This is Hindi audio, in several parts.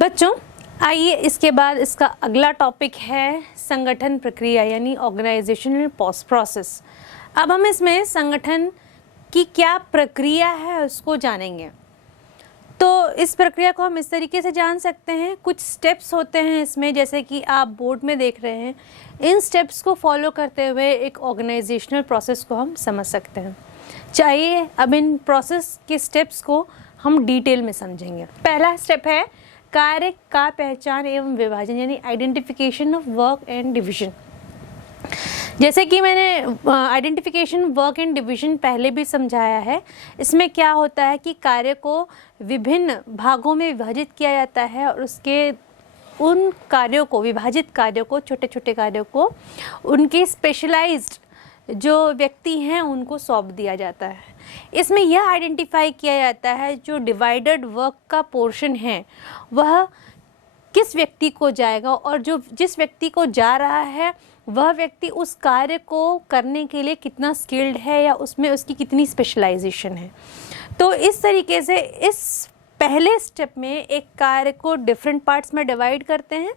बच्चों, आइए इसके बाद इसका अगला टॉपिक है संगठन प्रक्रिया यानी ऑर्गेनाइजेशनल प्रोसेस। अब हम इसमें संगठन की क्या प्रक्रिया है उसको जानेंगे। तो इस प्रक्रिया को हम इस तरीके से जान सकते हैं, कुछ स्टेप्स होते हैं इसमें, जैसे कि आप बोर्ड में देख रहे हैं। इन स्टेप्स को फॉलो करते हुए एक ऑर्गेनाइजेशनल प्रोसेस को हम समझ सकते हैं। चाहिए अब इन प्रोसेस के स्टेप्स को हम डिटेल में समझेंगे। पहला स्टेप है कार्य का पहचान एवं विभाजन यानी identification of work and division. जैसे कि मैंने आइडेंटिफिकेशन वर्क एंड डिवीजन पहले भी समझाया है। इसमें क्या होता है कि कार्य को विभिन्न भागों में विभाजित किया जाता है और उसके उन कार्यों को, विभाजित कार्यों को, छोटे छोटे कार्यों को उनके स्पेशलाइज्ड जो व्यक्ति हैं उनको सौंप दिया जाता है। इसमें यह आइडेंटिफाई किया जाता है जो डिवाइडेड वर्क का पोर्शन है वह किस व्यक्ति को जाएगा और जो जिस व्यक्ति को जा रहा है वह व्यक्ति उस कार्य को करने के लिए कितना स्किल्ड है या उसमें उसकी कितनी स्पेशलाइजेशन है। तो इस तरीके से इस पहले स्टेप में एक कार्य को डिफरेंट पार्ट्स में डिवाइड करते हैं।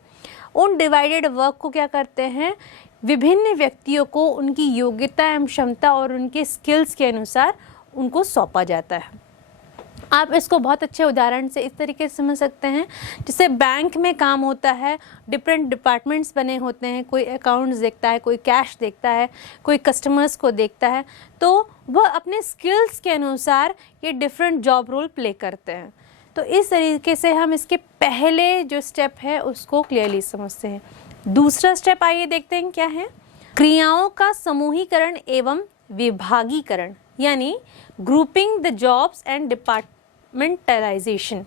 उन डिवाइडेड वर्क को क्या करते हैं, विभिन्न व्यक्तियों को उनकी योग्यता एवं क्षमता और उनके स्किल्स के अनुसार उनको सौंपा जाता है। आप इसको बहुत अच्छे उदाहरण से इस तरीके से समझ सकते हैं, जैसे बैंक में काम होता है, डिफरेंट डिपार्टमेंट्स बने होते हैं, कोई अकाउंट्स देखता है, कोई कैश देखता है, कोई कस्टमर्स को देखता है, तो वह अपने स्किल्स के अनुसार ये डिफरेंट जॉब रोल प्ले करते हैं। तो इस तरीके से हम इसके पहले जो स्टेप है उसको क्लियरली समझते हैं। दूसरा स्टेप आइए देखते हैं क्या है। क्रियाओं का समूहीकरण एवं विभागीकरण यानी grouping the jobs and departmentalisation.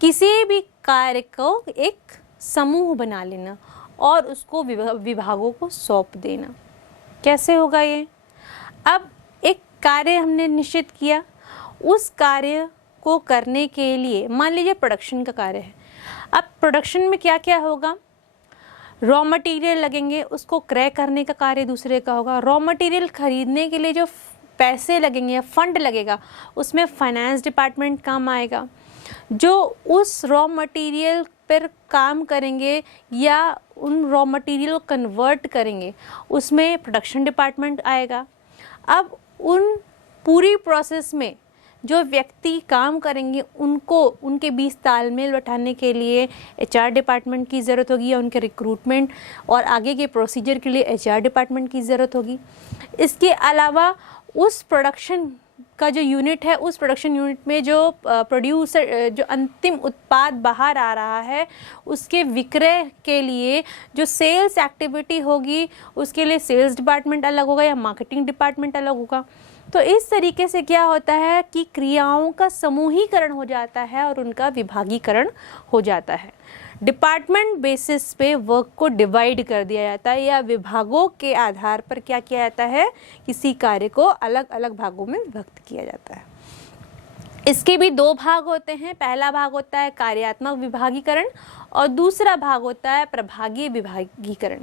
किसी भी कार्य को एक समूह बना लेना और उसको विभागों को सौंप देना। कैसे होगा ये? अब एक कार्य हमने निश्चित किया, उस कार्य को करने के लिए मान लीजिए प्रोडक्शन का कार्य है। अब प्रोडक्शन में क्या क्या होगा, रॉ मटेरियल लगेंगे, उसको क्रय करने का कार्य दूसरे का होगा। रॉ मटेरियल खरीदने के लिए जो पैसे लगेंगे या फंड लगेगा उसमें फाइनेंस डिपार्टमेंट काम आएगा। जो उस रॉ मटेरियल पर काम करेंगे या उन रॉ मटेरियल को कन्वर्ट करेंगे उसमें प्रोडक्शन डिपार्टमेंट आएगा। अब उन पूरी प्रोसेस में जो व्यक्ति काम करेंगे उनको उनके बीच तालमेल बैठाने के लिए एचआर डिपार्टमेंट की ज़रूरत होगी या उनके रिक्रूटमेंट और आगे के प्रोसीजर के लिए एचआर डिपार्टमेंट की ज़रूरत होगी। इसके अलावा उस प्रोडक्शन का जो यूनिट है, उस प्रोडक्शन यूनिट में जो प्रोड्यूसर जो अंतिम उत्पाद बाहर आ रहा है उसके विक्रय के लिए जो सेल्स एक्टिविटी होगी उसके लिए सेल्स डिपार्टमेंट अलग होगा या मार्केटिंग डिपार्टमेंट अलग होगा। तो इस तरीके से क्या होता है कि क्रियाओं का समूहीकरण हो जाता है और उनका विभागीकरण हो जाता है। डिपार्टमेंट बेसिस पे वर्क को डिवाइड कर दिया जाता है या विभागों के आधार पर क्या किया जाता है, किसी कार्य को अलग अलग भागों में विभक्त किया जाता है। इसके भी दो भाग होते हैं। पहला भाग होता है कार्यात्मक विभागीकरण और दूसरा भाग होता है प्रभागीय विभागीकरण।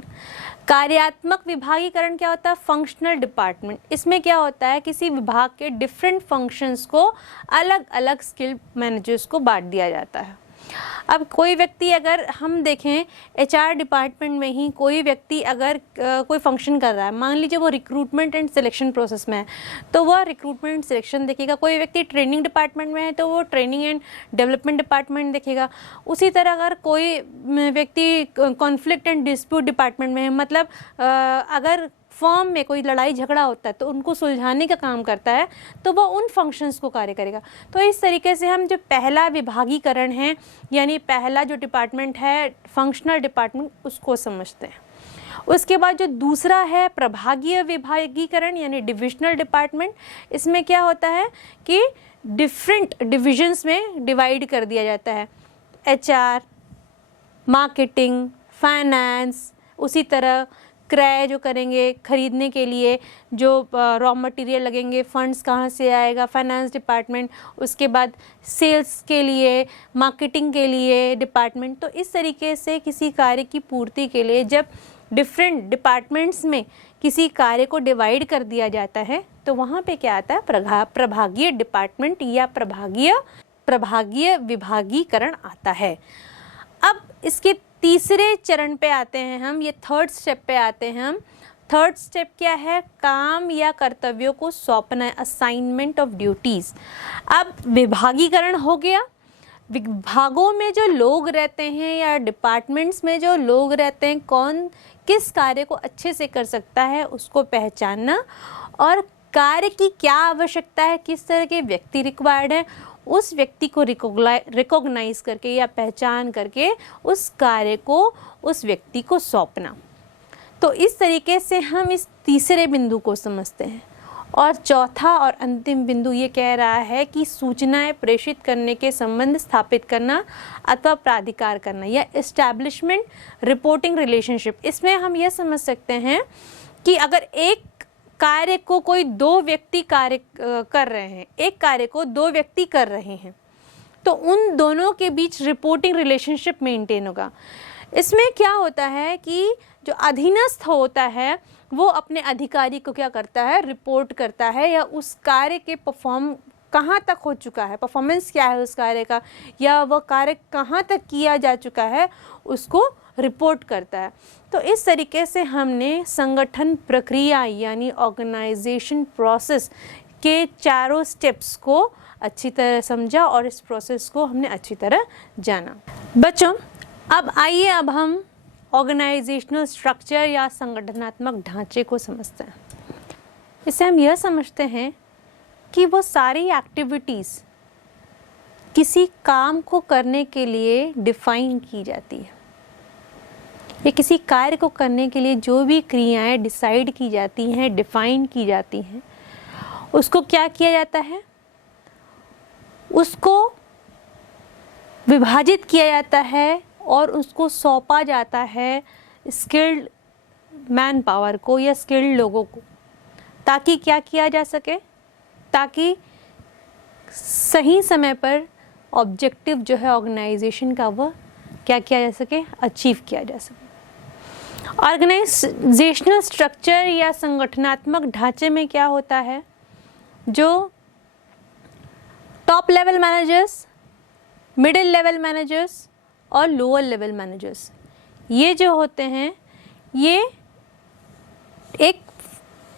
कार्यात्मक विभागीकरण क्या होता है, फंक्शनल डिपार्टमेंट। इसमें क्या होता है, किसी विभाग के डिफरेंट फंक्शंस को अलग अलग स्किल मैनेजर्स को बांट दिया जाता है। अब कोई व्यक्ति, अगर हम देखें एचआर डिपार्टमेंट में ही कोई व्यक्ति अगर कोई फंक्शन कर रहा है, मान लीजिए वो रिक्रूटमेंट एंड सिलेक्शन प्रोसेस में है तो वह रिक्रूटमेंट सिलेक्शन देखेगा। कोई व्यक्ति ट्रेनिंग डिपार्टमेंट में है तो वो ट्रेनिंग एंड डेवलपमेंट डिपार्टमेंट देखेगा। उसी तरह अगर कोई व्यक्ति कॉन्फ्लिक्ट एंड डिस्प्यूट डिपार्टमेंट में है, मतलब अगर फर्म में कोई लड़ाई झगड़ा होता है तो उनको सुलझाने का काम करता है, तो वो उन फंक्शंस को कार्य करेगा। तो इस तरीके से हम जो पहला विभागीकरण है यानी पहला जो डिपार्टमेंट है फंक्शनल डिपार्टमेंट उसको समझते हैं। उसके बाद जो दूसरा है प्रभागीय विभागीकरण यानी डिविजनल डिपार्टमेंट। इसमें क्या होता है कि डिफरेंट डिविजन्स में डिवाइड कर दिया जाता है। एचआर, मार्केटिंग, फाइनेंस, उसी तरह क्रय जो करेंगे, खरीदने के लिए जो रॉ मटेरियल लगेंगे, फंड्स कहाँ से आएगा, फाइनेंस डिपार्टमेंट। उसके बाद सेल्स के लिए, मार्केटिंग के लिए डिपार्टमेंट। तो इस तरीके से किसी कार्य की पूर्ति के लिए जब डिफरेंट डिपार्टमेंट्स में किसी कार्य को डिवाइड कर दिया जाता है तो वहाँ पे क्या आता है, प्रभागीय डिपार्टमेंट या प्रभागीय विभागीकरण आता है। इसके तीसरे चरण पे आते हैं हम, ये थर्ड स्टेप पे आते हैं हम। थर्ड स्टेप क्या है? काम या कर्तव्यों को सौंपना, असाइनमेंट ऑफ ड्यूटीज़। अब विभागीकरण हो गया, विभागों में जो लोग रहते हैं या डिपार्टमेंट्स में जो लोग रहते हैं, कौन किस कार्य को अच्छे से कर सकता है उसको पहचानना, और कार्य की क्या आवश्यकता है, किस तरह के व्यक्ति रिक्वायर्ड है, उस व्यक्ति को रिकॉग्नाइज करके या पहचान करके उस कार्य को उस व्यक्ति को सौंपना। तो इस तरीके से हम इस तीसरे बिंदु को समझते हैं। और चौथा और अंतिम बिंदु ये कह रहा है कि सूचनाएं प्रेषित करने के संबंध स्थापित करना अथवा प्राधिकार करना, या एस्टैब्लिशमेंट रिपोर्टिंग रिलेशनशिप। इसमें हम यह समझ सकते हैं कि अगर एक कार्य को कोई दो व्यक्ति कार्य कर रहे हैं, एक कार्य को दो व्यक्ति कर रहे हैं, तो उन दोनों के बीच रिपोर्टिंग रिलेशनशिप मेंटेन होगा। इसमें क्या होता है कि जो अधीनस्थ होता है वो अपने अधिकारी को क्या करता है? रिपोर्ट करता है, या उस कार्य के परफॉर्म कहाँ तक हो चुका है, परफॉर्मेंस क्या है उस कार्य का, या वह कार्य कहाँ तक किया जा चुका है, उसको रिपोर्ट करता है। तो इस तरीके से हमने संगठन प्रक्रिया यानी ऑर्गेनाइजेशन प्रोसेस के चारों स्टेप्स को अच्छी तरह समझा और इस प्रोसेस को हमने अच्छी तरह जाना। बच्चों, अब आइए अब हम ऑर्गेनाइजेशनल स्ट्रक्चर या संगठनात्मक ढांचे को समझते हैं। इससे हम यह समझते हैं कि वो सारी एक्टिविटीज़ किसी काम को करने के लिए डिफाइन की जाती है, या किसी कार्य को करने के लिए जो भी क्रियाएं डिसाइड की जाती हैं, डिफाइन की जाती हैं, उसको क्या किया जाता है? उसको विभाजित किया जाता है और उसको सौंपा जाता है स्किल्ड मैन पावर को या स्किल्ड लोगों को, ताकि क्या किया जा सके? ताकि सही समय पर ऑब्जेक्टिव जो है ऑर्गेनाइजेशन का वह क्या किया जा सके? अचीव किया जा सके। ऑर्गेनाइजेशनल स्ट्रक्चर या संगठनात्मक ढांचे में क्या होता है? जो top level managers, middle level managers और लोअर लेवल मैनेजर्स, ये जो होते हैं ये एक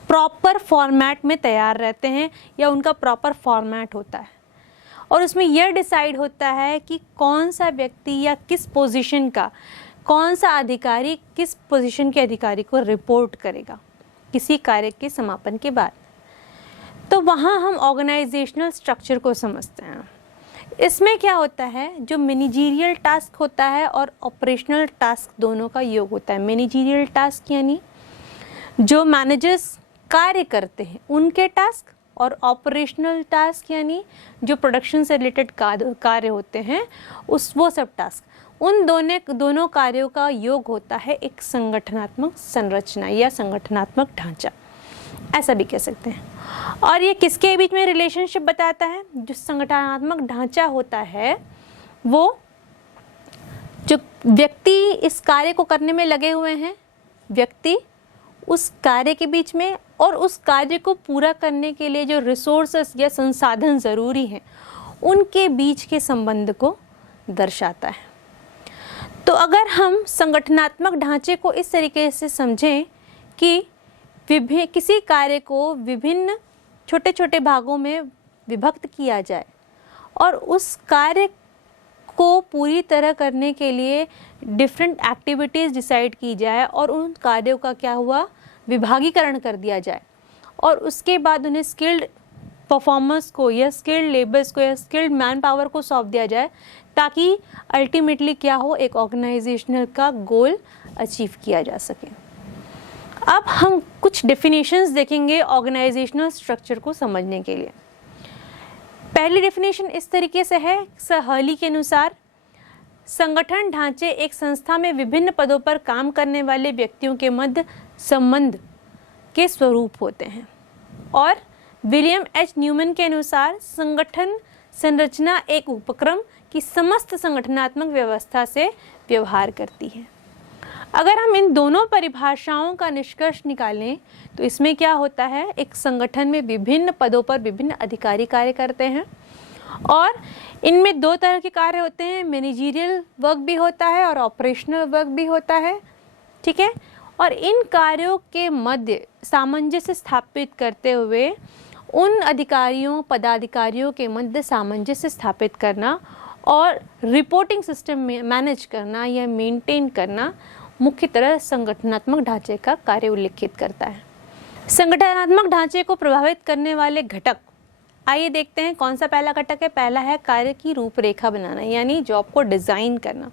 प्रॉपर फॉर्मेट में तैयार रहते हैं, या उनका प्रॉपर फॉर्मेट होता है, और उसमें यह डिसाइड होता है कि कौन सा व्यक्ति या किस पोजीशन का कौन सा अधिकारी किस पोजीशन के अधिकारी को रिपोर्ट करेगा किसी कार्य के समापन के बाद। तो वहाँ हम ऑर्गेनाइजेशनल स्ट्रक्चर को समझते हैं। इसमें क्या होता है? जो मैनेजरियल टास्क होता है और ऑपरेशनल टास्क दोनों का योग होता है। मैनेजरियल टास्क यानी जो मैनेजर्स कार्य करते हैं उनके टास्क, और ऑपरेशनल टास्क यानी जो प्रोडक्शन से रिलेटेड कार्य होते हैं वो सब टास्क, उन दोनों कार्यों का योग होता है एक संगठनात्मक संरचना या संगठनात्मक ढांचा, ऐसा भी कह सकते हैं। और ये किसके बीच में रिलेशनशिप बताता है? जो संगठनात्मक ढांचा होता है वो जो व्यक्ति इस कार्य को करने में लगे हुए हैं, व्यक्ति उस कार्य के बीच में, और उस कार्य को पूरा करने के लिए जो रिसोर्सेस या संसाधन ज़रूरी हैं उनके बीच के संबंध को दर्शाता है। तो अगर हम संगठनात्मक ढांचे को इस तरीके से समझें कि किसी कार्य को विभिन्न छोटे छोटे भागों में विभक्त किया जाए और उस कार्य को पूरी तरह करने के लिए डिफरेंट एक्टिविटीज़ डिसाइड की जाए और उन कार्यों का क्या हुआ? विभागीकरण कर दिया जाए, और उसके बाद उन्हें स्किल्ड परफॉर्मर्स को या स्किल्ड लेबर्स को या स्किल्ड मैन पावर को सौंप दिया जाए, ताकि अल्टीमेटली क्या हो? एक ऑर्गेनाइजेशनल का गोल अचीव किया जा सके। अब हम कुछ डेफिनेशंस देखेंगे ऑर्गेनाइजेशनल स्ट्रक्चर को समझने के लिए। पहली डेफिनेशन इस तरीके से है, हर्ली के अनुसार संगठन ढांचे एक संस्था में विभिन्न पदों पर काम करने वाले व्यक्तियों के मध्य संबंध के स्वरूप होते हैं। और विलियम एच न्यूमैन के अनुसार संगठन संरचना एक उपक्रम की समस्त संगठनात्मक व्यवस्था से व्यवहार करती है। अगर हम इन दोनों परिभाषाओं का निष्कर्ष निकालें तो इसमें क्या होता है? एक संगठन में विभिन्न पदों पर विभिन्न अधिकारी कार्य करते हैं, और इनमें दो तरह के कार्य होते हैं, मैनेजरियल वर्क भी होता है और ऑपरेशनल वर्क भी होता है, ठीक है। और इन कार्यों के मध्य सामंजस्य स्थापित करते हुए उन अधिकारियों पदाधिकारियों के मध्य सामंजस्य स्थापित करना और रिपोर्टिंग सिस्टम में मैनेज करना या मेंटेन करना मुख्य तरह संगठनात्मक ढांचे का कार्य उल्लेखित करता है। संगठनात्मक ढांचे को प्रभावित करने वाले घटक, आइए देखते हैं कौन सा पहला घटक है। पहला है कार्य की रूपरेखा बनाना, यानी जॉब को डिज़ाइन करना।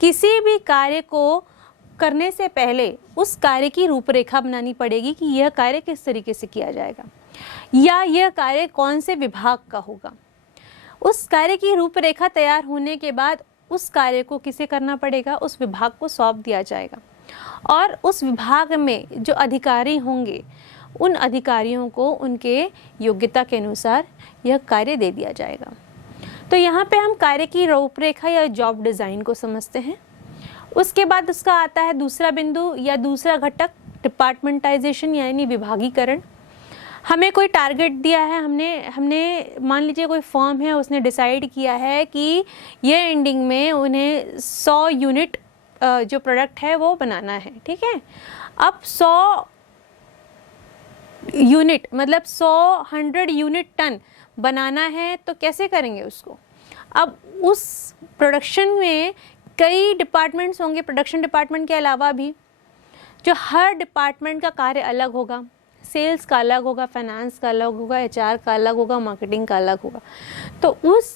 किसी भी कार्य को करने से पहले उस कार्य की रूपरेखा बनानी पड़ेगी कि यह कार्य किस तरीके से किया जाएगा या यह कार्य कौन से विभाग का होगा। उस कार्य की रूपरेखा तैयार होने के बाद उस कार्य को किसे करना पड़ेगा, उस विभाग को सौंप दिया जाएगा और उस विभाग में जो अधिकारी होंगे उन अधिकारियों को उनके योग्यता के अनुसार यह कार्य दे दिया जाएगा। तो यहाँ पे हम कार्य की रूपरेखा या जॉब डिज़ाइन को समझते हैं। उसके बाद उसका आता है दूसरा बिंदु या दूसरा घटक, डिपार्टमेंटाइजेशन यानी विभागीकरण। हमें कोई टारगेट दिया है, हमने मान लीजिए कोई फर्म है, उसने डिसाइड किया है कि ये एंडिंग में उन्हें 100 यूनिट जो प्रोडक्ट है वो बनाना है, ठीक है। अब 100 यूनिट मतलब 100 यूनिट टन बनाना है तो कैसे करेंगे उसको। अब उस प्रोडक्शन में कई डिपार्टमेंट्स होंगे, प्रोडक्शन डिपार्टमेंट के अलावा भी, जो हर डिपार्टमेंट का कार्य अलग होगा। सेल्स का अलग होगा, फाइनेंस का अलग होगा, एचआर का अलग होगा, मार्केटिंग का अलग होगा। तो उस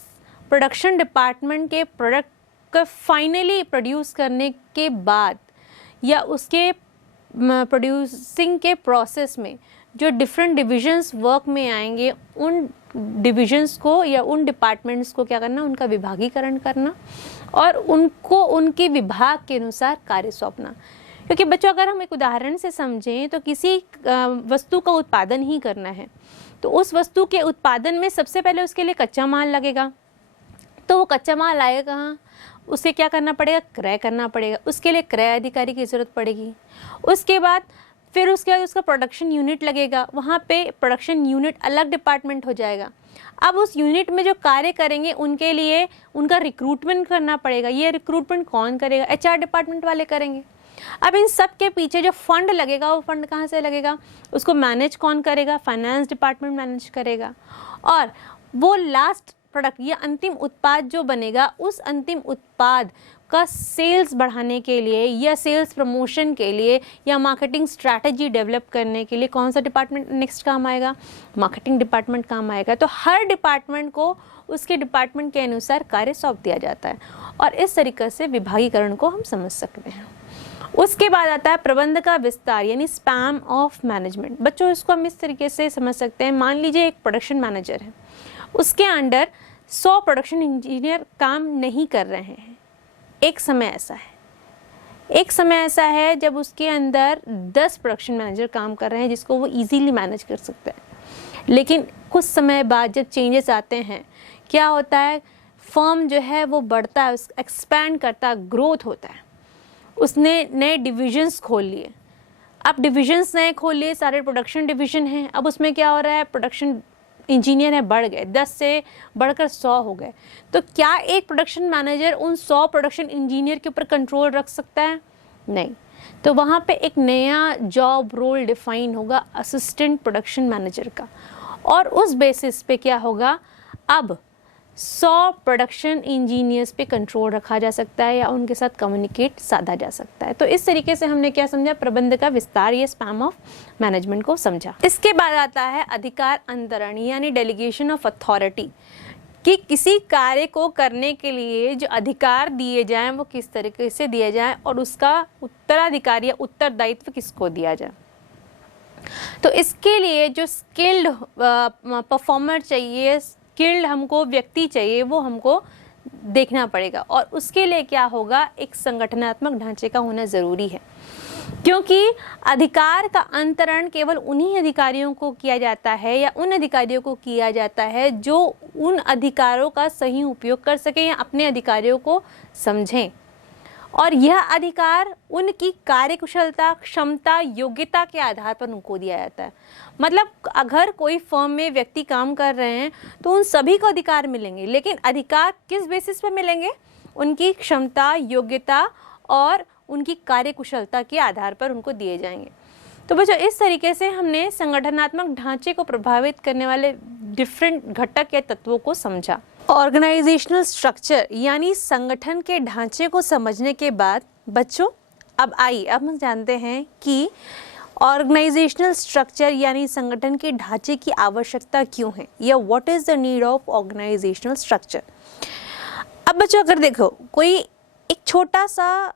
प्रोडक्शन डिपार्टमेंट के प्रोडक्ट को फाइनली प्रोड्यूस करने के बाद या उसके प्रोड्यूसिंग के प्रोसेस में जो डिफरेंट डिविजन्स वर्क में आएंगे, उन डिविजन्स को या उन डिपार्टमेंट्स को क्या करना, उनका विभागीकरण करना और उनको उनके विभाग के अनुसार कार्य सौंपना। क्योंकि बच्चों अगर हम एक उदाहरण से समझें तो किसी वस्तु का उत्पादन ही करना है तो उस वस्तु के उत्पादन में सबसे पहले उसके लिए कच्चा माल लगेगा। तो वो कच्चा माल आएगा कहाँ, उसे क्या करना पड़ेगा, क्रय करना पड़ेगा। उसके लिए क्रय अधिकारी की ज़रूरत पड़ेगी। उसके बाद उसका प्रोडक्शन यूनिट लगेगा, वहाँ पे प्रोडक्शन यूनिट अलग डिपार्टमेंट हो जाएगा। अब उस यूनिट में जो कार्य करेंगे उनके लिए उनका रिक्रूटमेंट करना पड़ेगा। ये रिक्रूटमेंट कौन करेगा, एचआर डिपार्टमेंट वाले करेंगे। अब इन सब के पीछे जो फंड लगेगा वो फंड कहाँ से लगेगा, उसको मैनेज कौन करेगा, फाइनेंस डिपार्टमेंट मैनेज करेगा। और वो लास्ट प्रोडक्ट या अंतिम उत्पाद जो बनेगा, उस अंतिम उत्पाद का सेल्स बढ़ाने के लिए या सेल्स प्रमोशन के लिए या मार्केटिंग स्ट्रैटेजी डेवलप करने के लिए कौन सा डिपार्टमेंट नेक्स्ट काम आएगा, मार्केटिंग डिपार्टमेंट काम आएगा। तो हर डिपार्टमेंट को उसके डिपार्टमेंट के अनुसार कार्य सौंप दिया जाता है और इस तरीके से विभागीकरण को हम समझ सकते हैं। उसके बाद आता है प्रबंध का विस्तार यानी स्पैन ऑफ मैनेजमेंट। बच्चों इसको हम इस तरीके से समझ सकते हैं, मान लीजिए एक प्रोडक्शन मैनेजर है, उसके अंडर 100 प्रोडक्शन इंजीनियर काम नहीं कर रहे हैं। एक समय ऐसा है जब उसके अंदर 10 प्रोडक्शन मैनेजर काम कर रहे हैं जिसको वो इजीली मैनेज कर सकता है। लेकिन कुछ समय बाद जब चेंजेस आते हैं, क्या होता है, फर्म जो है वो बढ़ता है, एक्सपैंड करता है, ग्रोथ होता है। उसने नए डिविजन्स खोल लिए। अब डिविजन्स नए खोल लिए, सारे प्रोडक्शन डिवीजन हैं। अब उसमें क्या हो रहा है, प्रोडक्शन इंजीनियर है बढ़ गए, 10 से बढ़कर 100 हो गए। तो क्या एक प्रोडक्शन मैनेजर उन 100 प्रोडक्शन इंजीनियर के ऊपर कंट्रोल रख सकता है? नहीं। तो वहाँ पे एक नया जॉब रोल डिफाइन होगा असिस्टेंट प्रोडक्शन मैनेजर का, और उस बेसिस पे क्या होगा, अब 100 प्रोडक्शन इंजीनियर्स पे कंट्रोल रखा जा सकता है या उनके साथ कम्युनिकेट साधा जा सकता है। तो इस तरीके से हमने क्या समझा, प्रबंध का विस्तार या स्पैन ऑफ मैनेजमेंट को समझा। इसके बाद आता है अधिकार अंतरण यानी डेलीगेशन ऑफ अथॉरिटी, कि किसी कार्य को करने के लिए जो अधिकार दिए जाएं वो किस तरीके से दिए जाएं और उसका उत्तराधिकारी या उत्तरदायित्व किसको दिया जाए। तो इसके लिए जो स्किल्ड परफॉर्मर चाहिए, स्किल्ड हमको व्यक्ति चाहिए, वो हमको देखना पड़ेगा और उसके लिए क्या होगा, एक संगठनात्मक ढांचे का होना ज़रूरी है। क्योंकि अधिकार का अंतरण केवल उन्हीं अधिकारियों को किया जाता है या उन अधिकारियों को किया जाता है जो उन अधिकारों का सही उपयोग कर सकें या अपने अधिकारियों को समझें और यह अधिकार उनकी कार्यकुशलता, क्षमता, योग्यता के आधार पर उनको दिया जाता है। मतलब अगर कोई फर्म में व्यक्ति काम कर रहे हैं तो उन सभी को अधिकार मिलेंगे, लेकिन अधिकार किस बेसिस पर मिलेंगे? उनकी क्षमता, योग्यता और उनकी कार्यकुशलता के आधार पर उनको दिए जाएंगे। तो बच्चों, इस तरीके से हमने संगठनात्मक ढांचे को प्रभावित करने वाले डिफरेंट घटक या तत्वों को समझा। ऑर्गेनाइजेशनल स्ट्रक्चर यानी संगठन के ढांचे को समझने के बाद बच्चों अब हम जानते हैं कि ऑर्गेनाइजेशनल स्ट्रक्चर यानी संगठन के ढांचे की आवश्यकता क्यों है, या what is the need of organisational structure. अब बच्चों, अगर देखो कोई एक छोटा सा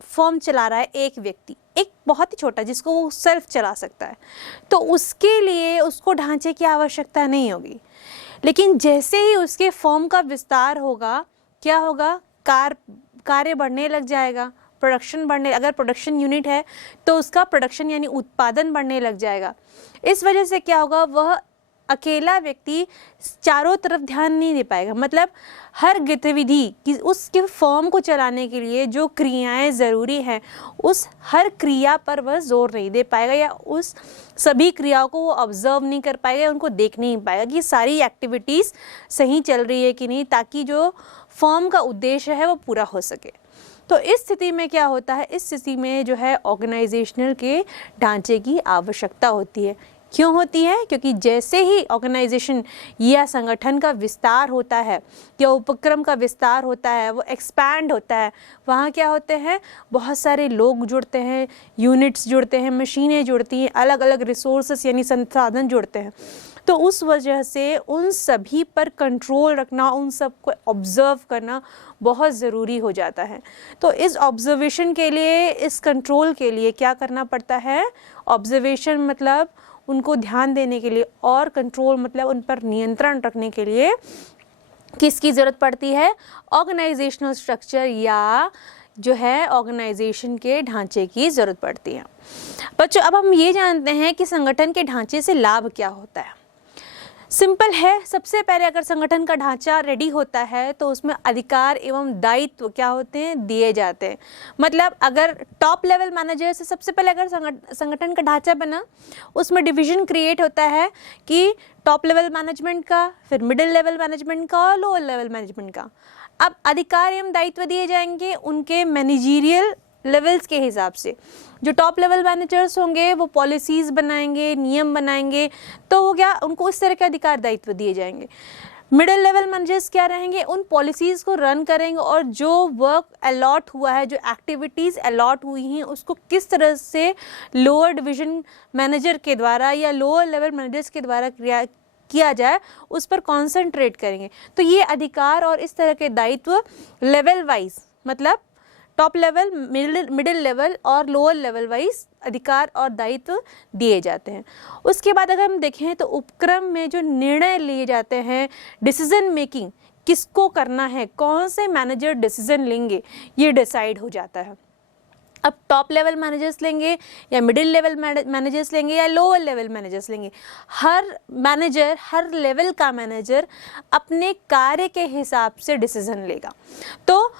फर्म चला रहा है, एक व्यक्ति, एक बहुत ही छोटा जिसको वो सेल्फ चला सकता है, तो उसके लिए उसको ढांचे की आवश्यकता नहीं होगी। लेकिन जैसे ही उसके फर्म का विस्तार होगा, क्या होगा? कार्य बढ़ने लग जाएगा, प्रोडक्शन बढ़ने, अगर प्रोडक्शन यूनिट है तो उसका प्रोडक्शन यानी उत्पादन बढ़ने लग जाएगा। इस वजह से क्या होगा? वह अकेला व्यक्ति चारों तरफ ध्यान नहीं दे पाएगा। मतलब हर गतिविधि की उसके फर्म को चलाने के लिए जो क्रियाएं ज़रूरी हैं, उस हर क्रिया पर वह जोर नहीं दे पाएगा, या उस सभी क्रियाओं को वो ऑब्जर्व नहीं कर पाएगा, उनको देख नहीं पाएगा कि सारी एक्टिविटीज़ सही चल रही है कि नहीं, ताकि जो फर्म का उद्देश्य है वो पूरा हो सके। तो इस स्थिति में क्या होता है? इस स्थिति में जो है ऑर्गेनाइजेशनल के ढांचे की आवश्यकता होती है। क्यों होती है? क्योंकि जैसे ही ऑर्गेनाइजेशन या संगठन का विस्तार होता है या उपक्रम का विस्तार होता है, वो एक्सपैंड होता है, वहाँ क्या होते हैं? बहुत सारे लोग जुड़ते हैं, यूनिट्स जुड़ते हैं, मशीनें जुड़ती हैं, अलग अलग रिसोर्सेस यानी संसाधन जुड़ते हैं। तो उस वजह से उन सभी पर कंट्रोल रखना, उन सबको ऑब्जर्व करना बहुत ज़रूरी हो जाता है। तो इस ऑब्जर्वेशन के लिए, इस कंट्रोल के लिए क्या करना पड़ता है? ऑब्जर्वेशन मतलब उनको ध्यान देने के लिए, और कंट्रोल मतलब उन पर नियंत्रण रखने के लिए किसकी ज़रूरत पड़ती है? ऑर्गेनाइजेशनल स्ट्रक्चर या जो है ऑर्गेनाइजेशन के ढांचे की ज़रूरत पड़ती है। बच्चों, अब हम ये जानते हैं कि संगठन के ढांचे से लाभ क्या होता है। सिंपल है, सबसे पहले अगर संगठन का ढांचा रेडी होता है तो उसमें अधिकार एवं दायित्व क्या होते हैं? दिए जाते हैं। मतलब अगर टॉप लेवल मैनेजर से सबसे पहले अगर संगठन का ढांचा बना, उसमें डिवीजन क्रिएट होता है कि टॉप लेवल मैनेजमेंट का, फिर मिडिल लेवल मैनेजमेंट का और लोअर लेवल मैनेजमेंट का। अब अधिकार एवं दायित्व दिए जाएंगे उनके मैनेजीरियल लेवल्स के हिसाब से। जो टॉप लेवल मैनेजर्स होंगे वो पॉलिसीज़ बनाएंगे, नियम बनाएंगे, तो वो क्या, उनको इस तरह के अधिकार दायित्व दिए जाएंगे। मिडिल लेवल मैनेजर्स क्या रहेंगे? उन पॉलिसीज़ को रन करेंगे और जो वर्क अलॉट हुआ है, जो एक्टिविटीज़ अलॉट हुई हैं, उसको किस तरह से लोअर डिवीजन मैनेजर के द्वारा या लोअर लेवल मैनेजर्स के द्वारा किया जाए, उस पर कॉन्सेंट्रेट करेंगे। तो ये अधिकार और इस तरह के दायित्व लेवल वाइज, मतलब टॉप लेवल, मिडिल लेवल और लोअर लेवल वाइज अधिकार और दायित्व दिए जाते हैं। उसके बाद अगर हम देखें तो उपक्रम में जो निर्णय लिए जाते हैं, डिसीजन मेकिंग, किसको करना है, कौन से मैनेजर डिसीजन लेंगे, ये डिसाइड हो जाता है। अब टॉप लेवल मैनेजर्स लेंगे या मिडिल लेवल मैनेजर्स लेंगे या लोअर लेवल मैनेजर्स लेंगे, हर मैनेजर, हर लेवल का मैनेजर अपने कार्य के हिसाब से डिसीजन लेगा। तो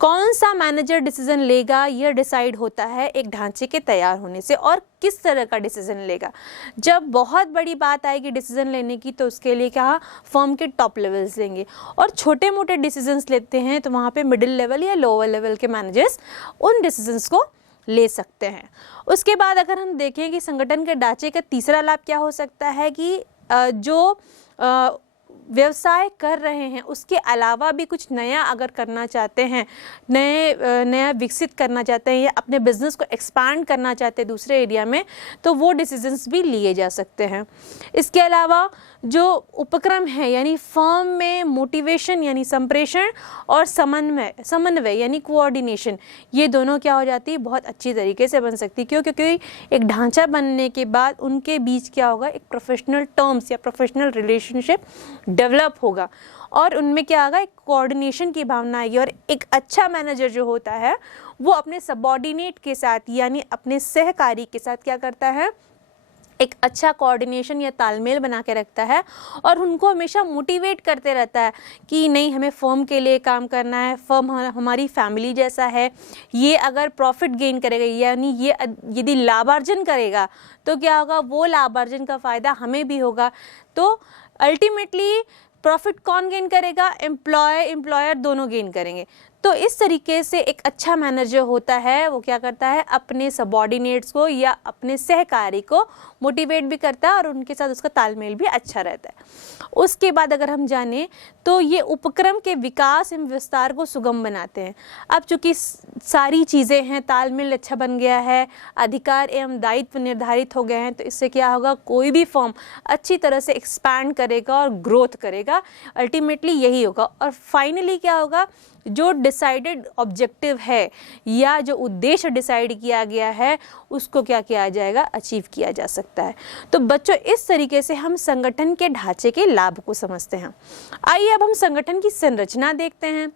कौन सा मैनेजर डिसीजन लेगा यह डिसाइड होता है एक ढांचे के तैयार होने से, और किस तरह का डिसीजन लेगा। जब बहुत बड़ी बात आएगी डिसीजन लेने की तो उसके लिए क्या, फर्म के टॉप लेवल्स लेंगे, और छोटे मोटे डिसीजंस लेते हैं तो वहाँ पे मिडिल लेवल या लोअर लेवल के मैनेजर्स उन डिसीजंस को ले सकते हैं। उसके बाद अगर हम देखें कि संगठन के ढांचे का तीसरा लाभ क्या हो सकता है कि जो व्यवसाय कर रहे हैं उसके अलावा भी कुछ नया अगर करना चाहते हैं, नया विकसित करना चाहते हैं या अपने बिजनेस को एक्सपांड करना चाहते हैं दूसरे एरिया में, तो वो डिसीजंस भी लिए जा सकते हैं। इसके अलावा जो उपक्रम है यानी फर्म में मोटिवेशन यानी संप्रेषण और समन्वय यानी कोऑर्डिनेशन, ये दोनों क्या हो जाती है, बहुत अच्छी तरीके से बन सकती है। क्यों? क्योंकि एक ढांचा बनने के बाद उनके बीच क्या होगा, एक प्रोफेशनल टर्म्स या प्रोफेशनल रिलेशनशिप डेवलप होगा और उनमें क्या होगा, एक कोऑर्डिनेशन की भावना आएगी। और एक अच्छा मैनेजर जो होता है वो अपने सबऑर्डिनेट के साथ यानी अपने सहकारी के साथ क्या करता है, एक अच्छा कोऑर्डिनेशन या तालमेल बना के रखता है और उनको हमेशा मोटिवेट करते रहता है कि नहीं, हमें फर्म के लिए काम करना है, फर्म हमारी फैमिली जैसा है, ये अगर प्रॉफिट गेन करेगा यानी ये यदि लाभार्जन करेगा तो क्या होगा, वो लाभार्जन का फ़ायदा हमें भी होगा। तो अल्टीमेटली प्रॉफिट कौन गेन करेगा, एम्प्लॉयर दोनों गेन करेंगे। तो इस तरीके से एक अच्छा मैनेजर होता है वो क्या करता है, अपने सबॉर्डिनेट्स को या अपने सहकारी को मोटिवेट भी करता है और उनके साथ उसका तालमेल भी अच्छा रहता है। उसके बाद अगर हम जाने तो ये उपक्रम के विकास एवं विस्तार को सुगम बनाते हैं। अब चूंकि सारी चीज़ें हैं, तालमेल अच्छा बन गया है, अधिकार एवं दायित्व निर्धारित हो गए हैं, तो इससे क्या होगा, कोई भी फर्म अच्छी तरह से एक्सपैंड करेगा और ग्रोथ करेगा। अल्टीमेटली यही होगा। और फाइनली क्या होगा, जो डिसाइडेड ऑब्जेक्टिव है या जो उद्देश्य डिसाइड किया गया है उसको क्या किया जाएगा, अचीव किया जा सकता है। तो बच्चों इस तरीके से हम संगठन के ढांचे के लाभ को समझते हैं। आइए अब हम संगठन की संरचना देखते हैं।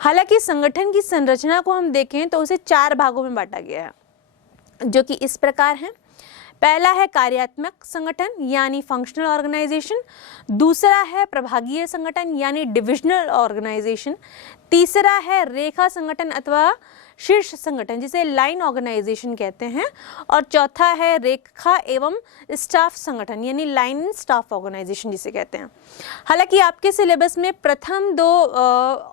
हालांकि संगठन की संरचना को हम देखें तो उसे 4 भागों में बांटा गया है, जो कि इस प्रकार हैं। पहला है कार्यात्मक संगठन यानी फंक्शनल ऑर्गेनाइजेशन, दूसरा है प्रभागीय संगठन यानी डिविजनल ऑर्गेनाइजेशन, तीसरा है रेखा संगठन अथवा शीर्ष संगठन जिसे लाइन ऑर्गेनाइजेशन कहते हैं, और चौथा है रेखा एवं स्टाफ संगठन यानी लाइन स्टाफ ऑर्गेनाइजेशन जिसे कहते हैं। हालांकि आपके सिलेबस में प्रथम 2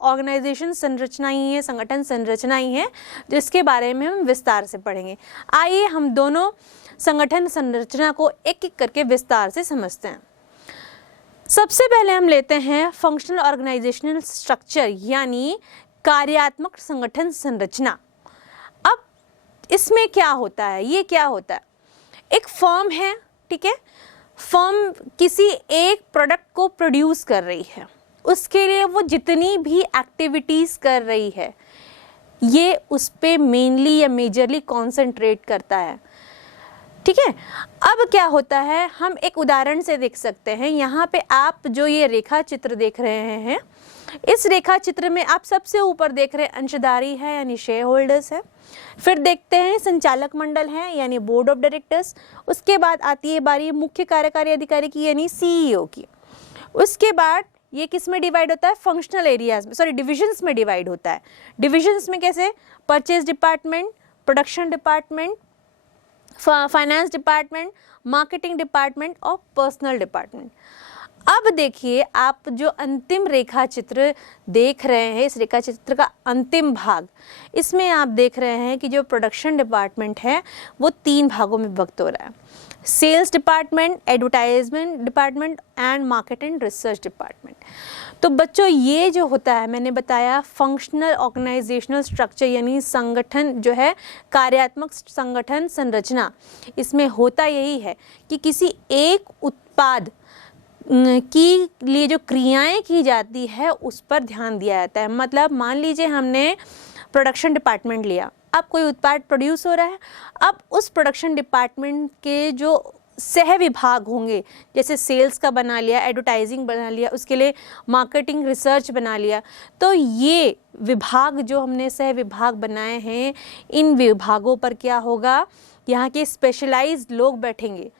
ऑर्गेनाइजेशन संरचना ही है, संगठन संरचना ही है, जिसके बारे में हम विस्तार से पढ़ेंगे। आइए हम दोनों संगठन संरचना को एक एक करके विस्तार से समझते हैं। सबसे पहले हम लेते हैं फंक्शनल ऑर्गेनाइजेशनल स्ट्रक्चर यानी कार्यात्मक संगठन संरचना। अब इसमें क्या होता है, ये क्या होता है, एक फर्म है, ठीक है, फर्म किसी एक प्रोडक्ट को प्रोड्यूस कर रही है, उसके लिए वो जितनी भी एक्टिविटीज़ कर रही है ये उस पर मेनली या मेजरली कॉन्सेंट्रेट करता है, ठीक है। अब क्या होता है, हम एक उदाहरण से देख सकते हैं। यहाँ पे आप जो ये रेखा चित्र देख रहे हैं, इस रेखा चित्र में आप सबसे ऊपर देख रहे हैं अंशधारी है यानी शेयर होल्डर्स है, फिर देखते हैं संचालक मंडल है यानी बोर्ड ऑफ डायरेक्टर्स, उसके बाद आती है बारी मुख्य कार्यकारी अधिकारी की यानी सीईओ की। उसके बाद ये किस में डिवाइड होता है, फंक्शनल एरियाज में, सॉरी डिविजन्स में डिवाइड होता है। डिविजन्स में कैसे, purchase department, production department, finance department, marketing department और पर्सनल डिपार्टमेंट। अब देखिए आप जो अंतिम रेखा चित्र देख रहे हैं, इस रेखा चित्र का अंतिम भाग, इसमें आप देख रहे हैं कि जो प्रोडक्शन डिपार्टमेंट है वो 3 भागों में विभक्त हो रहा है, sales department, advertisement department and market and research department. तो बच्चों ये जो होता है, मैंने बताया फंक्शनल ऑर्गेनाइजेशनल स्ट्रक्चर यानी संगठन जो है कार्यात्मक संगठन संरचना, इसमें होता यही है कि किसी एक उत्पाद की लिए जो क्रियाएं की जाती है उस पर ध्यान दिया जाता है। मतलब मान लीजिए हमने प्रोडक्शन डिपार्टमेंट लिया, अब कोई उत्पाद प्रोड्यूस हो रहा है, अब उस प्रोडक्शन डिपार्टमेंट के जो सह विभाग होंगे, जैसे सेल्स का बना लिया, एडवर्टाइजिंग बना लिया, उसके लिए मार्केटिंग रिसर्च बना लिया, तो ये विभाग जो हमने सह विभाग बनाए हैं, इन विभागों पर क्या होगा, यहाँ के स्पेशलाइज्ड लोग बैठेंगे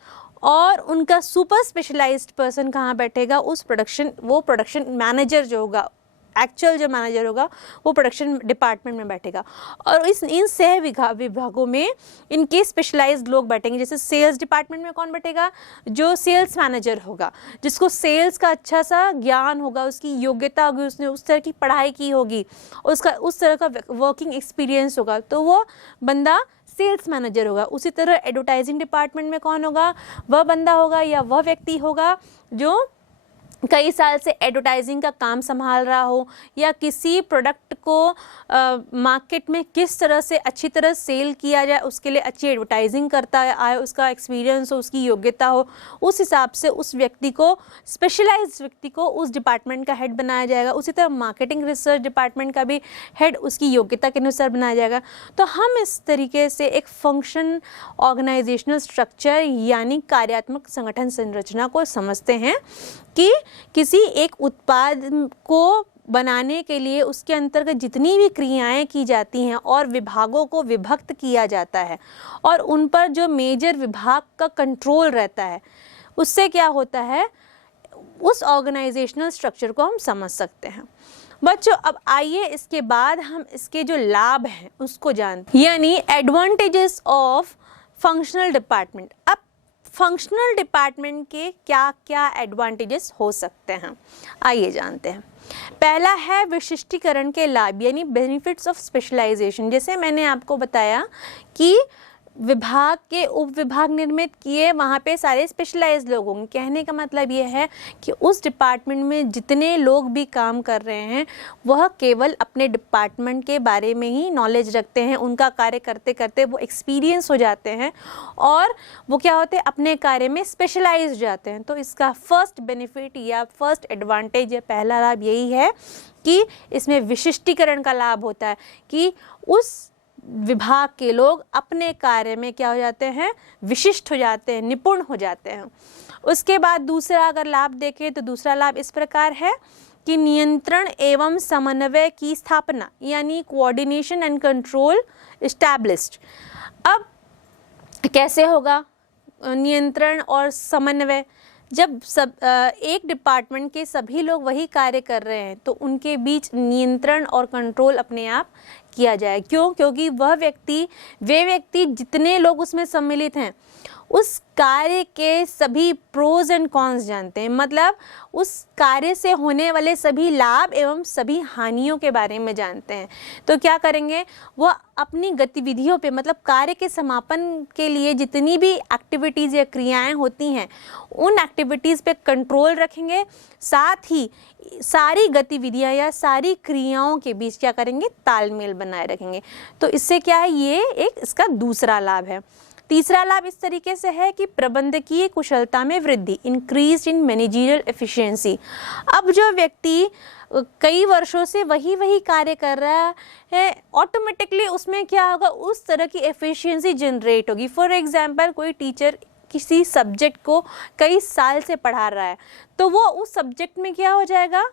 और उनका सुपर स्पेशलाइज्ड पर्सन कहाँ बैठेगा, उस प्रोडक्शन मैनेजर जो होगा, एक्चुअल जो मैनेजर होगा वो प्रोडक्शन डिपार्टमेंट में बैठेगा और इन सह विभागों में इनके स्पेशलाइज्ड लोग बैठेंगे। जैसे सेल्स डिपार्टमेंट में कौन बैठेगा, जो सेल्स मैनेजर होगा, जिसको सेल्स का अच्छा सा ज्ञान होगा, उसकी योग्यता होगी, उसने उस तरह की पढ़ाई की होगी, उसका उस तरह का वर्किंग एक्सपीरियंस होगा, तो वो बंदा सेल्स मैनेजर होगा। उसी तरह एडवर्टाइजिंग डिपार्टमेंट में कौन होगा, वह बंदा होगा या वह व्यक्ति होगा जो कई साल से एडवर्टाइजिंग का काम संभाल रहा हो या किसी प्रोडक्ट को मार्केट में किस तरह से अच्छी तरह सेल किया जाए उसके लिए अच्छी एडवर्टाइजिंग करता आए, उसका एक्सपीरियंस हो, उसकी योग्यता हो, उस हिसाब से उस व्यक्ति को, स्पेशलाइज्ड व्यक्ति को उस डिपार्टमेंट का हेड बनाया जाएगा। उसी तरह मार्केटिंग रिसर्च डिपार्टमेंट का भी हेड उसकी योग्यता के अनुसार बनाया जाएगा। तो हम इस तरीके से एक फंक्शन ऑर्गेनाइजेशनल स्ट्रक्चर यानी कार्यात्मक संगठन संरचना को समझते हैं कि किसी एक उत्पाद को बनाने के लिए उसके अंतर्गत जितनी भी क्रियाएं की जाती हैं और विभागों को विभक्त किया जाता है और उन पर जो मेजर विभाग का कंट्रोल रहता है, उससे क्या होता है, उस ऑर्गेनाइजेशनल स्ट्रक्चर को हम समझ सकते हैं। बच्चों अब आइए इसके बाद हम इसके जो लाभ हैं उसको जानते हैं, यानी एडवांटेजेस ऑफ फंक्शनल डिपार्टमेंट। अब फंक्शनल डिपार्टमेंट के क्या क्या एडवांटेजेस हो सकते हैं, आइए जानते हैं। पहला है विशिष्टीकरण के लाभ, यानी बेनिफिट्स ऑफ स्पेशलाइजेशन। जैसे मैंने आपको बताया कि विभाग के उप विभाग निर्मित किए, वहाँ पे सारे स्पेशलाइज्ड लोग होंगे। कहने का मतलब ये है कि उस डिपार्टमेंट में जितने लोग भी काम कर रहे हैं वह केवल अपने डिपार्टमेंट के बारे में ही नॉलेज रखते हैं, उनका कार्य करते करते वो एक्सपीरियंस हो जाते हैं और वो क्या होते हैं, अपने कार्य में स्पेशलाइज हो जाते हैं। तो इसका फर्स्ट बेनिफिट या फर्स्ट एडवांटेज या पहला लाभ यही है कि इसमें विशिष्टीकरण का लाभ होता है कि उस विभाग के लोग अपने कार्य में क्या हो जाते हैं, विशिष्ट हो जाते हैं, निपुण हो जाते हैं। उसके बाद दूसरा अगर लाभ देखें तो दूसरा लाभ इस प्रकार है कि नियंत्रण एवं समन्वय की स्थापना, यानी कोऑर्डिनेशन एंड कंट्रोल एस्टैब्लिश्ड। अब कैसे होगा नियंत्रण और समन्वय, जब सब एक डिपार्टमेंट के सभी लोग वही कार्य कर रहे हैं तो उनके बीच नियंत्रण और कंट्रोल अपने आप किया जाए। क्यों? क्योंकि वे व्यक्ति जितने लोग उसमें सम्मिलित हैं उस कार्य के सभी प्रोज एंड कॉन्स जानते हैं, मतलब उस कार्य से होने वाले सभी लाभ एवं सभी हानियों के बारे में जानते हैं। तो क्या करेंगे, वो अपनी गतिविधियों पे, मतलब कार्य के समापन के लिए जितनी भी एक्टिविटीज़ या क्रियाएं होती हैं उन एक्टिविटीज़ पे कंट्रोल रखेंगे, साथ ही सारी गतिविधियां या सारी क्रियाओं के बीच क्या करेंगे, तालमेल बनाए रखेंगे। तो इससे क्या है, ये एक इसका दूसरा लाभ है। तीसरा लाभ इस तरीके से है कि प्रबंधकीय कुशलता में वृद्धि, इंक्रीज इन मैनेजरियल एफिशिएंसी। अब जो व्यक्ति कई वर्षों से वही कार्य कर रहा है, ऑटोमेटिकली उसमें क्या होगा, उस तरह की एफिशिएंसी जनरेट होगी। फॉर एग्जांपल कोई टीचर किसी सब्जेक्ट को कई साल से पढ़ा रहा है तो वो उस सब्जेक्ट में क्या हो जाएगा,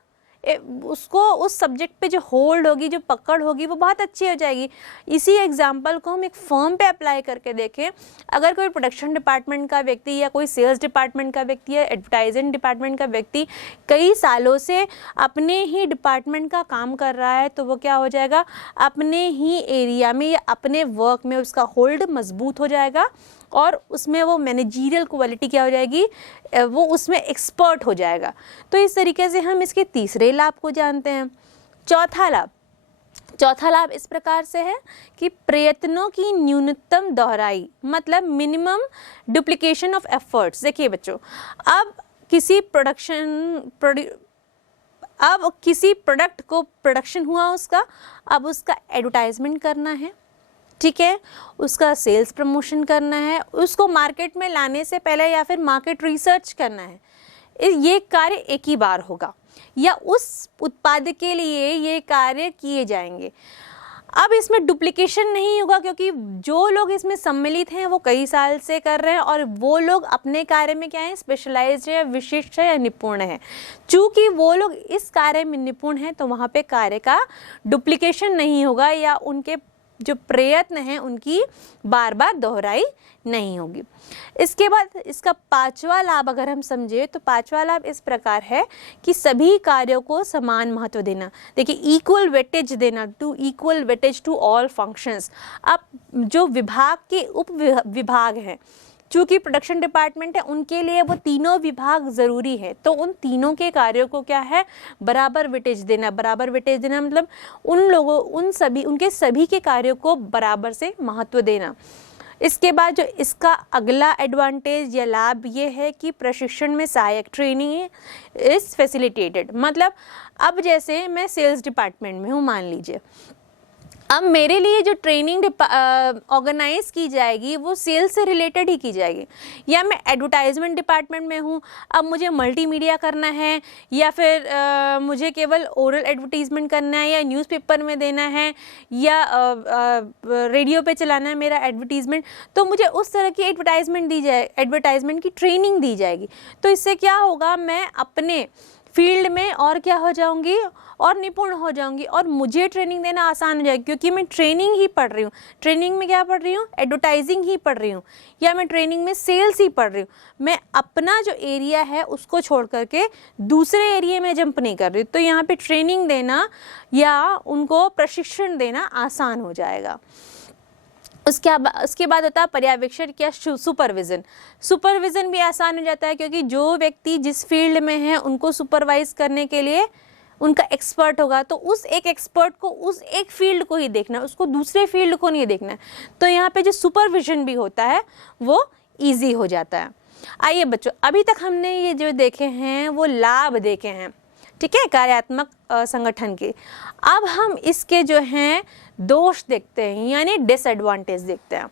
उसको उस सब्जेक्ट पे जो होल्ड होगी, जो पकड़ होगी, वो बहुत अच्छी हो जाएगी। इसी एग्जांपल को हम एक फर्म पे अप्लाई करके देखें। अगर कोई प्रोडक्शन डिपार्टमेंट का व्यक्ति या कोई सेल्स डिपार्टमेंट का व्यक्ति या एडवर्टाइजिंग डिपार्टमेंट का व्यक्ति कई सालों से अपने ही डिपार्टमेंट का काम कर रहा है तो वो क्या हो जाएगा, अपने ही एरिया में या अपने वर्क में उसका होल्ड मजबूत हो जाएगा और उसमें वो मैनेजरियल क्वालिटी क्या हो जाएगी, वो उसमें एक्सपर्ट हो जाएगा। तो इस तरीके से हम इसके तीसरे लाभ को जानते हैं। चौथा लाभ इस प्रकार से है कि प्रयत्नों की न्यूनतम दोहराई, मतलब मिनिमम डुप्लीकेशन ऑफ एफर्ट्स। देखिए बच्चों, अब किसी प्रोडक्ट को प्रोडक्शन हुआ उसका, अब उसका एडवर्टाइजमेंट करना है, ठीक है, उसका सेल्स प्रमोशन करना है, उसको मार्केट में लाने से पहले या फिर मार्केट रिसर्च करना है। ये कार्य एक ही बार होगा या उस उत्पाद के लिए ये कार्य किए जाएंगे। अब इसमें डुप्लीकेशन नहीं होगा क्योंकि जो लोग इसमें सम्मिलित हैं वो कई साल से कर रहे हैं और वो लोग अपने कार्य में क्या है, स्पेशलाइज्ड है, विशिष्ट है या निपुण है। चूँकि वो लोग इस कार्य में निपुण हैं तो वहाँ पे कार्य का डुप्लीकेशन नहीं होगा या उनके जो प्रयत्न हैं उनकी बार बार दोहराई नहीं होगी। इसके बाद इसका पांचवा लाभ अगर हम समझे तो पांचवा लाभ इस प्रकार है कि सभी कार्यों को समान महत्व देना। देखिए, इक्वल वेटेज देना, equal weightage to all functions. अब जो विभाग के उप विभाग हैं, चूँकि प्रोडक्शन डिपार्टमेंट है, उनके लिए वो तीनों विभाग ज़रूरी है, तो उन तीनों के कार्यों को क्या है, बराबर वेटेज देना। बराबर वेटेज देना मतलब उनके सभी के कार्यों को बराबर से महत्व देना। इसके बाद जो इसका अगला एडवांटेज या लाभ ये है कि प्रशिक्षण में सहायक, ट्रेनिंग इज फैसिलिटेटेड। मतलब अब जैसे मैं सेल्स डिपार्टमेंट में हूँ मान लीजिए, अब मेरे लिए जो ट्रेनिंग ऑर्गेनाइज की जाएगी वो सेल्स से रिलेटेड ही की जाएगी। या मैं एडवर्टाइजमेंट डिपार्टमेंट में हूँ, अब मुझे मल्टीमीडिया करना है या फिर मुझे केवल ओरल एडवर्टीजमेंट करना है या न्यूज़पेपर में देना है या रेडियो पे चलाना है मेरा एडवर्टीजमेंट, तो मुझे उस तरह की एडवर्टाइजमेंट की ट्रेनिंग दी जाएगी। तो इससे क्या होगा, मैं अपने फील्ड में और क्या हो जाऊंगी, और निपुण हो जाऊंगी, और मुझे ट्रेनिंग देना आसान हो जाएगा क्योंकि मैं ट्रेनिंग ही पढ़ रही हूँ। ट्रेनिंग में क्या पढ़ रही हूँ, एडवर्टाइजिंग ही पढ़ रही हूँ, या मैं ट्रेनिंग में सेल्स ही पढ़ रही हूँ। मैं अपना जो एरिया है उसको छोड़ करके दूसरे एरिया में जंप नहीं कर रही हूँ। तो यहाँ पे ट्रेनिंग देना या उनको प्रशिक्षण देना आसान हो जाएगा। उसके बाद होता है पर्यवेक्षण या सुपरविज़न। सुपरविज़न भी आसान हो जाता है क्योंकि जो व्यक्ति जिस फील्ड में है उनको सुपरवाइज करने के लिए उनका एक्सपर्ट होगा, तो उस एक एक्सपर्ट को उस एक फील्ड को ही देखना है, उसको दूसरे फील्ड को नहीं देखना है। तो यहाँ पे जो सुपरविजन भी होता है वो ईजी हो जाता है। आइए बच्चों, अभी तक हमने ये जो देखे हैं वो लाभ देखे हैं, ठीक है, कार्यात्मक संगठन के। अब हम इसके जो हैं दोष देखते हैं, यानी डिसएडवांटेज देखते हैं।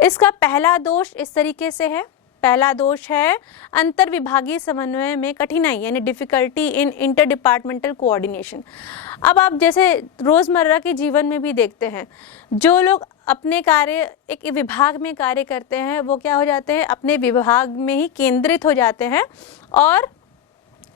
इसका पहला दोष इस तरीके से है। पहला दोष है अंतर विभागीय समन्वय में कठिनाई, यानी difficulty in inter departmental coordination. अब आप जैसे रोज़मर्रा के जीवन में भी देखते हैं, जो लोग अपने कार्य एक विभाग में कार्य करते हैं वो क्या हो जाते हैं, अपने विभाग में ही केंद्रित हो जाते हैं और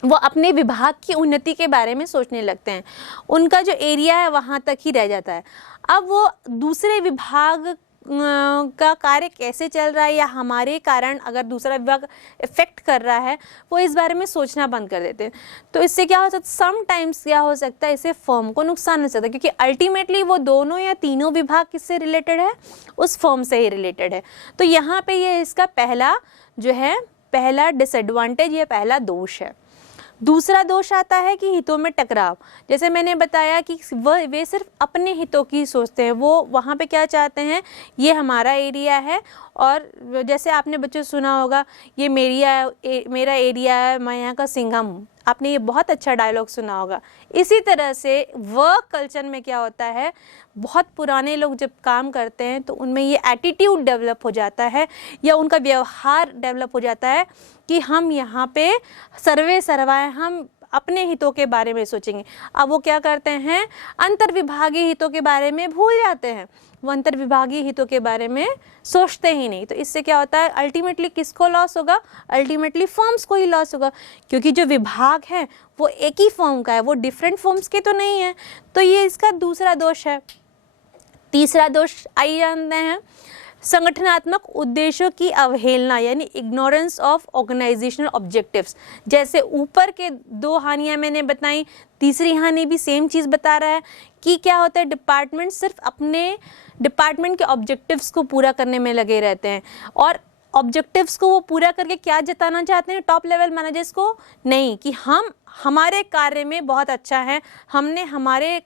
वो अपने विभाग की उन्नति के बारे में सोचने लगते हैं। उनका जो एरिया है वहाँ तक ही रह जाता है। अब वो दूसरे विभाग का कार्य कैसे चल रहा है या हमारे कारण अगर दूसरा विभाग इफेक्ट कर रहा है, वो इस बारे में सोचना बंद कर देते हैं। तो इससे क्या हो सकता है, समटाइम्स क्या हो सकता है, इससे फर्म को नुकसान हो सकता है क्योंकि अल्टीमेटली वो दोनों या तीनों विभाग किससे रिलेटेड है, उस फर्म से ही रिलेटेड है। तो यहाँ पे ये इसका पहला जो है, पहला डिसएडवांटेज या पहला दोष है। दूसरा दोष आता है कि हितों में टकराव। जैसे मैंने बताया कि वे सिर्फ अपने हितों की सोचते हैं, वो वहाँ पे क्या चाहते हैं, ये हमारा एरिया है और जैसे आपने बच्चों सुना होगा, ये मेरा एरिया है, मैं यहाँ का सिंघम हूँ। आपने ये बहुत अच्छा डायलॉग सुना होगा। इसी तरह से वर्क कल्चर में क्या होता है, बहुत पुराने लोग जब काम करते हैं तो उनमें ये एटीट्यूड डेवलप हो जाता है या उनका व्यवहार डेवलप हो जाता है कि हम यहाँ पे सर्वे सर्वाए, हम अपने हितों के बारे में सोचेंगे। अब वो क्या करते हैं, अंतर्विभागीय हितों के बारे में भूल जाते हैं, वो अंतर्विभागीय हितों के बारे में सोचते ही नहीं। तो इससे क्या होता है, अल्टीमेटली किसको लॉस होगा, अल्टीमेटली फर्म्स को ही लॉस होगा क्योंकि जो विभाग है वो एक ही फर्म का है, वो डिफरेंट फर्म्स के तो नहीं है। तो ये इसका दूसरा दोष है। तीसरा दोष आइए जानते हैं, संगठनात्मक उद्देश्यों की अवहेलना, यानी इग्नोरेंस ऑफ ऑर्गेनाइजेशनल ऑब्जेक्टिव्स। जैसे ऊपर के दो हानियां मैंने बताई, तीसरी हानि भी सेम चीज़ बता रहा है कि क्या होता है, डिपार्टमेंट सिर्फ अपने डिपार्टमेंट के ऑब्जेक्टिव्स को पूरा करने में लगे रहते हैं और ऑब्जेक्टिव्स को वो पूरा करके क्या जताना चाहते हैं टॉप लेवल मैनेजर्स को, नहीं कि हम हमारे कार्य में बहुत अच्छा है, हमने हमारे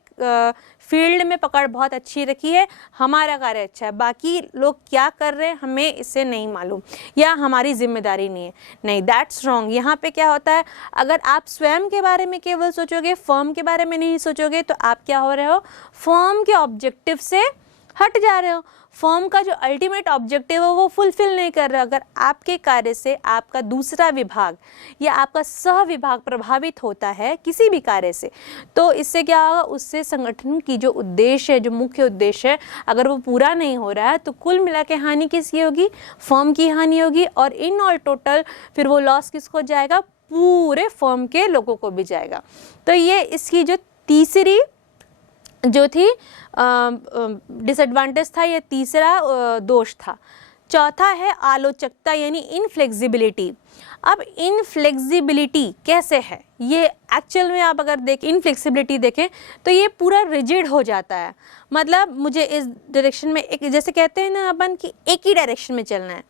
फील्ड में पकड़ बहुत अच्छी रखी है, हमारा कार्य अच्छा है, बाकी लोग क्या कर रहे हैं हमें इससे नहीं मालूम या हमारी जिम्मेदारी नहीं है। नहीं, दैट्स रॉन्ग। यहाँ पे क्या होता है, अगर आप स्वयं के बारे में केवल सोचोगे, फर्म के बारे में नहीं सोचोगे, तो आप क्या हो रहे हो, फर्म के ऑब्जेक्टिव से हट जा रहे हो। फर्म का जो अल्टीमेट ऑब्जेक्टिव है वो फुलफिल नहीं कर रहा। अगर आपके कार्य से आपका दूसरा विभाग या आपका सह विभाग प्रभावित होता है किसी भी कार्य से, तो इससे क्या होगा, उससे संगठन की जो उद्देश्य है, जो मुख्य उद्देश्य है, अगर वो पूरा नहीं हो रहा है तो कुल मिला के हानि किसकी होगी, फर्म की हानि होगी। और इन ऑल टोटल फिर वो लॉस किसको जाएगा, पूरे फर्म के लोगों को भी जाएगा। तो ये इसकी जो तीसरी जो थी डिसएडवांटेज था, ये तीसरा दोष था। चौथा है आलोचकता, यानी इनफ्लेक्सिबिलिटी। अब इनफ्लेक्सिबिलिटी कैसे है, ये एक्चुअल में आप अगर इनफ्लेक्सिबिलिटी देखें तो ये पूरा रिजिड हो जाता है। मतलब मुझे इस डायरेक्शन में, एक जैसे कहते हैं ना अपन कि एक ही डायरेक्शन में चलना है,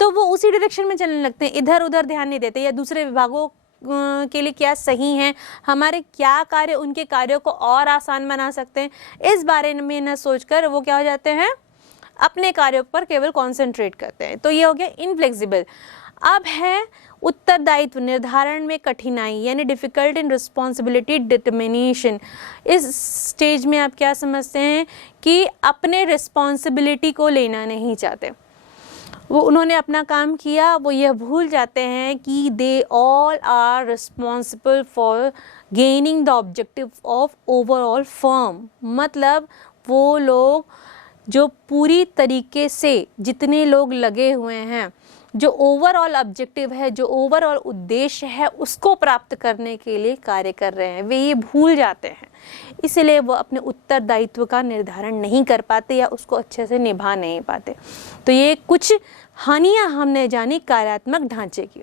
तो वो उसी डायरेक्शन में चलने लगते हैं, इधर उधर ध्यान नहीं देते या दूसरे विभागों के लिए क्या सही है, हमारे क्या कार्य उनके कार्यों को और आसान बना सकते हैं, इस बारे में न सोचकर वो क्या हो जाते हैं, अपने कार्यों पर केवल कंसंट्रेट करते हैं। तो ये हो गया इनफ्लेक्सिबल। अब है उत्तरदायित्व निर्धारण में कठिनाई, यानी डिफिकल्ट इन रिस्पॉन्सिबिलिटी डिटर्मिनेशन। इस स्टेज में आप क्या समझते हैं कि अपने रिस्पॉन्सिबिलिटी को लेना नहीं चाहते, वो उन्होंने अपना काम किया, वो यह भूल जाते हैं कि they all are responsible for gaining the objective of overall firm. मतलब वो लोग जो पूरी तरीके से जितने लोग लगे हुए हैं, जो ओवरऑल ऑब्जेक्टिव है, जो ओवरऑल उद्देश्य है, उसको प्राप्त करने के लिए कार्य कर रहे हैं, वे ये भूल जाते हैं। इसलिए वो अपने उत्तरदायित्व का निर्धारण नहीं कर पाते या उसको अच्छे से निभा नहीं पाते। तो ये कुछ हानियां हमने जानी कार्यात्मक ढांचे की।